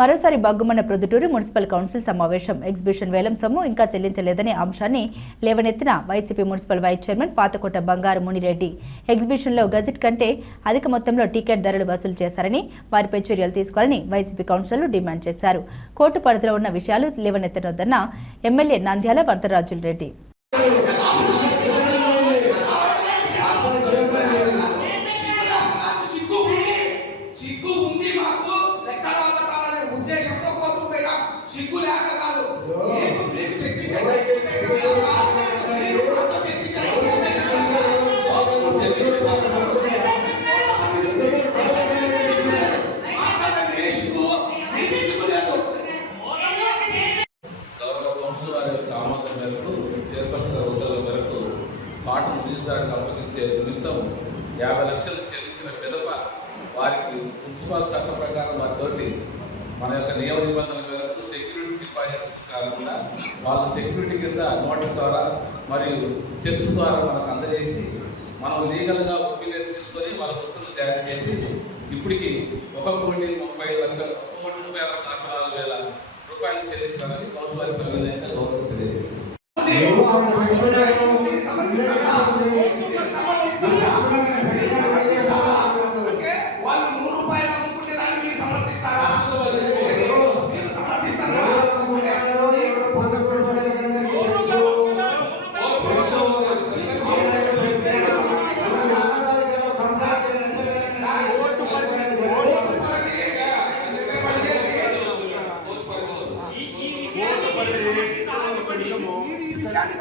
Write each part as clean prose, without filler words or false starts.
మరోసారి బగ్గుమన్న Proddatur municipal council సమావేశం. ఎగ్జిబిషన్ వేలం సొమ్ము ఇంకా చెల్లించలేదనే అంశాన్ని లేవనెత్తిన YCP municipal vice chairman Pathakota Bangaru Munireddy ఎగ్జిబిషన్లో గజెట్ కంటే అధిక మొత్తంలో టికెట్ ధరలు వసూలు చేశారని, వారిపై చర్యలు తీసుకోవాలని వైసీపీ కౌన్సిలర్లు డిమాండ్ చేశారు. కోర్టు పరిధిలో ఉన్న విషయాలు లేవనెత్తనొద్దన్న ఎమ్మెల్యే నంద్యాల వరదరాజుల రెడ్డి. కాటన్ రిజిస్ట్రార్కి అప్పగించే నిమిత్తం 50 లక్షలు చెల్లించిన పిదప వారికి మున్సిపల్ చట్ట ప్రకారం వారితోటి మన యొక్క నియమ నిబంధనల మేరకు సెక్యూరిటీ డిపాజిట్స్ కాకుండా వాళ్ళ సెక్యూరిటీ కింద నోటీస్ ద్వారా మరియు చెక్స్ ద్వారా మనకు అందజేసి మనం లీగల్గా ఒపీనియన్ తీసుకొని వాళ్ళ గుర్తులు జారీ చేసి ఇప్పటికి 1,30,30,00,000 1,34,000 రూపాయలు చెల్లించాలని కౌన్సిలర్ సభ్యులైన గౌరవం తెలియజేసింది.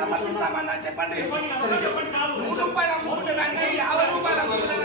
సమర్థిస్తామన్నా చెప్పండి. 3 రూపాయలు అమ్ముకుంటే దానికి 50 రూపాయలు అమ్ముకుంటే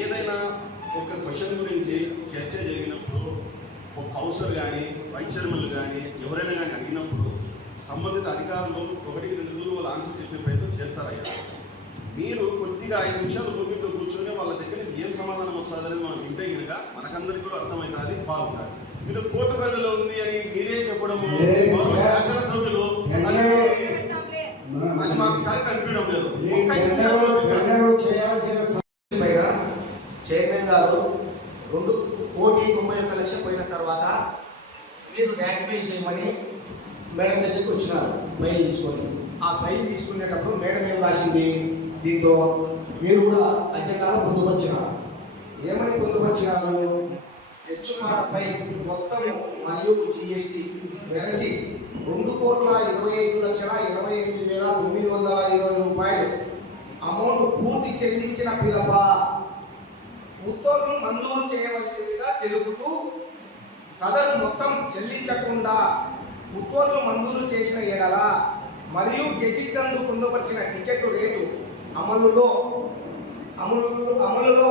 ఏదైనా ఒక క్వశ్చన్ గురించి చర్చ జరిగినప్పుడు ఒక కౌన్సిలర్ కానీ వైస్ చైర్మన్లు కానీ ఎవరైనా కానీ అడిగినప్పుడు సంబంధిత అధికారులు 1-2 వాళ్ళు ఆన్సర్ చెప్పే ప్రయత్నం చేస్తారయ్యా. మీరు కొద్దిగా 5 నిమిషాలు భూమితో కూర్చొని వాళ్ళ దగ్గర నుంచి ఏం సమాధానం వస్తుందని మనం వింటే కనుక మనకందరికీ కూడా అర్థమవుతుంది, బాగుంటుంది. మీరు కోర్టు పరిధిలో ఉంది అని మీరే చెప్పడము శాసనసభ్యులు అది మాకు కరెక్ట్ అనిపించడం లేదు. చైర్మన్ గారు 2,91,00,000 పోయిన తర్వాత మీరు ర్యాటిఫై చేయమని మేడం దగ్గరికి వచ్చినారు ఫైల్ తీసుకొని. ఆ ఫైల్ తీసుకునేటప్పుడు మేడం ఏం రాసింది, దీంతో మీరు కూడా అజెండాలో పొందుపరిచినారు. ఏమని పొందుపరిచినారు, హెచ్ఎంఆర్పై మొత్తం మరియు జిఎస్టీ వెరసి 2,25,28,920 రూపాయలు అమౌంట్ పూర్తి చెల్లించిన పిదప ఉత్తర్వులు మంజూరు చేయవలసిందిగా తెలుపుతూ సదరు మొత్తం చెల్లించకుండా ఉత్తర్వులు మంజూరు చేసిన ఎడల మరియు గెజిట్ నందు పొందుపరిచిన టికెట్ రేటు అమలులో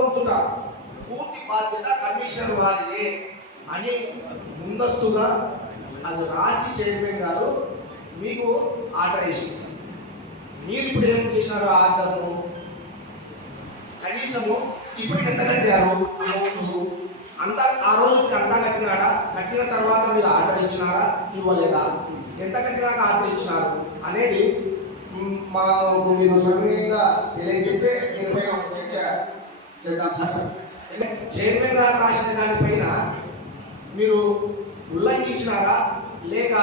ఉంచుట పూర్తి బాధ్యత కమిషనర్ వారిదే అని ముందస్తుగా అది రాసి చైర్మన్ గారు మీకు ఆర్డర్ ఇస్తుంది. మీరు ఇప్పుడు ఏం చేసినారు, ఆర్డర్ను కనీసము ఇప్పుడు ఎంత కట్టారు అంత, ఆ రోజుకి అంతా కట్టినాడా, కట్టిన తర్వాత మీరు ఆర్డర్ ఇచ్చినారా ఇవ్వలేదా, ఎంత కట్టినాక ఆర్డర్ ఇచ్చినారు అనేది మీరు సవినయంగా తెలియజేస్తే దీనిపైన చర్చ చేద్దాం సార్. చైర్మన్ గారు రాసిన దానిపైన మీరు ఉల్లంఘించినారా లేక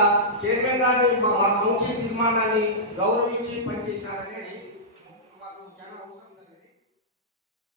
చైర్మన్ గారిని మా కౌన్సిల్ తీర్మానాన్ని గౌరవించి పనిచేశారనేది మాకు చాలా అవసరం.